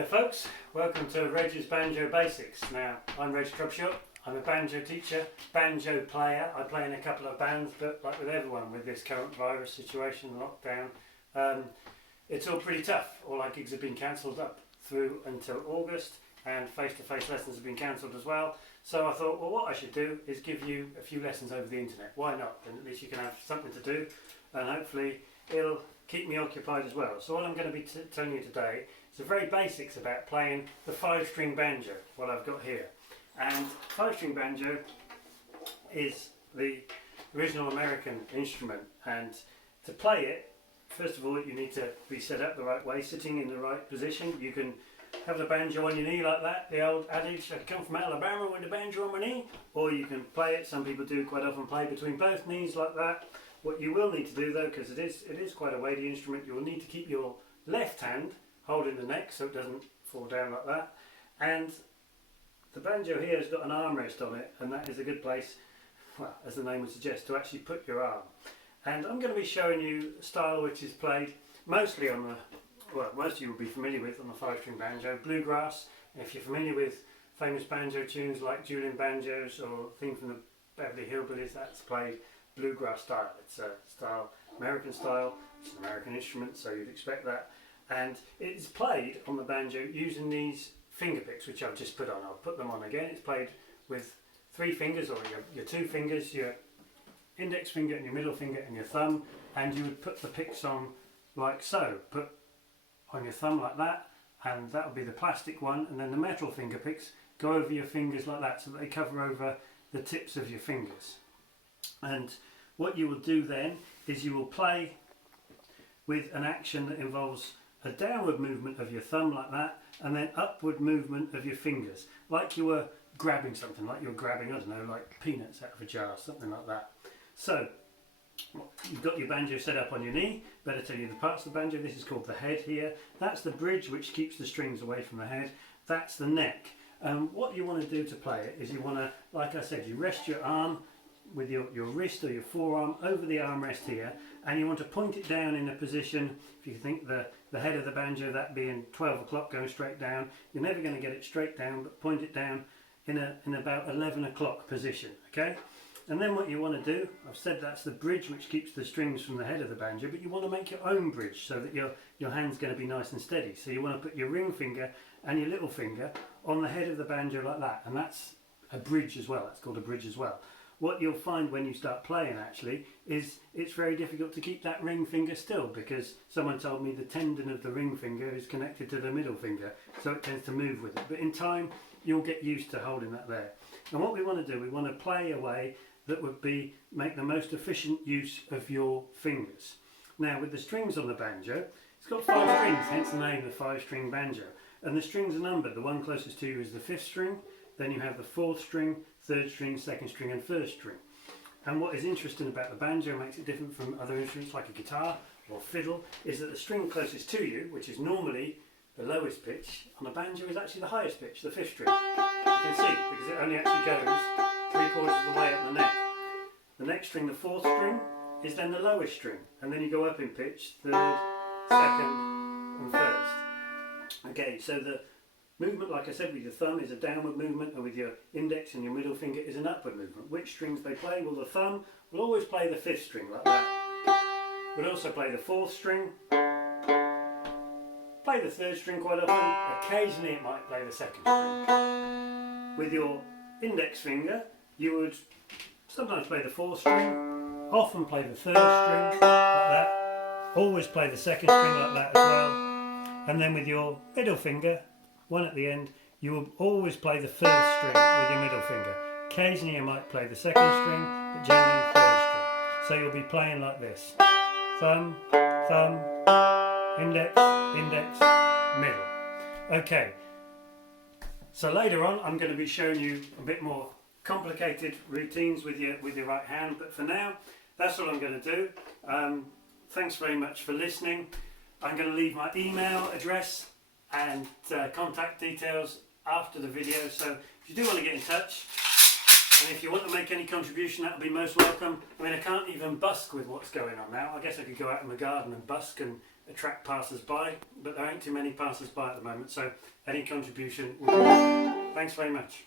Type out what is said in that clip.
Hello folks, welcome to Reg's Banjo Basics. Now, I'm Reg Troubshort, I'm a banjo teacher, banjo player. I play in a couple of bands, but like with everyone with this current virus situation, lockdown, it's all pretty tough. All our gigs have been cancelled up through until August, and face-to-face lessons have been cancelled as well. So I thought, well, what I should do is give you a few lessons over the internet. Why not? Then at least you can have something to do, and hopefully it'll keep me occupied as well. So what I'm going to be telling you today is the very basics about playing the 5-string banjo, what I've got here. And 5-string banjo is the original American instrument, and to play it, first of all, you need to be set up the right way, sitting in the right position. You can have the banjo on your knee like that, the old adage, I come from Alabama with the banjo on my knee, or you can play it, some people do quite often play between both knees like that. What you will need to do though, because it is quite a weighty instrument, you will need to keep your left hand holding the neck so it doesn't fall down like that. And the banjo here has got an armrest on it, and that is a good place, well, as the name would suggest, to actually put your arm. And I'm going to be showing you a style which is played mostly on the, well, most of you will be familiar with on the 5-string banjo, bluegrass. And if you're familiar with famous banjo tunes like Julian Banjos or Thing from the Beverly Hillbillies, that's played bluegrass style. It's a style, American style, it's an American instrument, so you'd expect that. And it's played on the banjo using these finger picks, which I've just put on. I'll put them on again. It's played with 3 fingers, or your 2 fingers, your index finger and your middle finger and your thumb, and you would put the picks on like so. Put on your thumb like that, and that would be the plastic one, and then the metal finger picks go over your fingers like that, so that they cover over the tips of your fingers. And what you will do then is you will play with an action that involves a downward movement of your thumb like that, and then upward movement of your fingers, like you were grabbing something, like you're grabbing, I don't know, like peanuts out of a jar, something like that. So you've got your banjo set up on your knee. Better tell you the parts of the banjo. This is called the head here. That's the bridge which keeps the strings away from the head. That's the neck. What you want to do to play it is you want to, like I said, you rest your arm with your wrist or your forearm over the armrest here, and you want to point it down in a position, if you think the head of the banjo, that being 12 o'clock going straight down, you're never going to get it straight down, but point it down in about 11 o'clock position, okay? And then what you want to do, I've said that's the bridge which keeps the strings from the head of the banjo, but you want to make your own bridge so that your hand's going to be nice and steady. So you want to put your ring finger and your little finger on the head of the banjo like that, and that's a bridge as well. That's called a bridge as well. What you'll find when you start playing actually is it's very difficult to keep that ring finger still, because someone told me the tendon of the ring finger is connected to the middle finger, so it tends to move with it. But in time you'll get used to holding that there. And what we want to do, we want to play a way that would make the most efficient use of your fingers. Now with the strings on the banjo, it's got 5 strings, hence the name, the 5-string banjo. And the strings are numbered. The one closest to you is the 5th string, then you have the 4th string, 3rd string, 2nd string and 1st string. And what is interesting about the banjo, makes it different from other instruments like a guitar or fiddle, is that the string closest to you, which is normally the lowest pitch, on a banjo is actually the highest pitch, the 5th string. You can see, because it only actually goes 3/4 of the way up the neck. The next string, the 4th string, is then the lowest string, and then you go up in pitch, 3rd, 2nd and 1st. Okay, so the movement, like I said, with your thumb is a downward movement, and with your index and your middle finger is an upward movement. Which strings they play? Well, the thumb will always play the 5th string like that. We'll also play the 4th string, play the 3rd string quite often. Occasionally it might play the 2nd string. With your index finger you would sometimes play the 4th string, often play the 3rd string like that, always play the 2nd string like that as well, and then with your middle finger, one at the end, you will always play the 1st string with your middle finger. Occasionally you might play the 2nd string, but generally the 3rd string. So you'll be playing like this: thumb, thumb, index, index, middle. Okay, so later on I'm going to be showing you a bit more complicated routines with your right hand, but for now that's all I'm going to do. Thanks very much for listening. I'm going to leave my email address and contact details after the video, so if you do want to get in touch, And if you want to make any contribution, that would be most welcome. I mean, I can't even busk with what's going on now. I guess I could go out in the garden and busk and attract passers-by, but there ain't too many passers-by at the moment, so any contribution would be welcome. Thanks very much.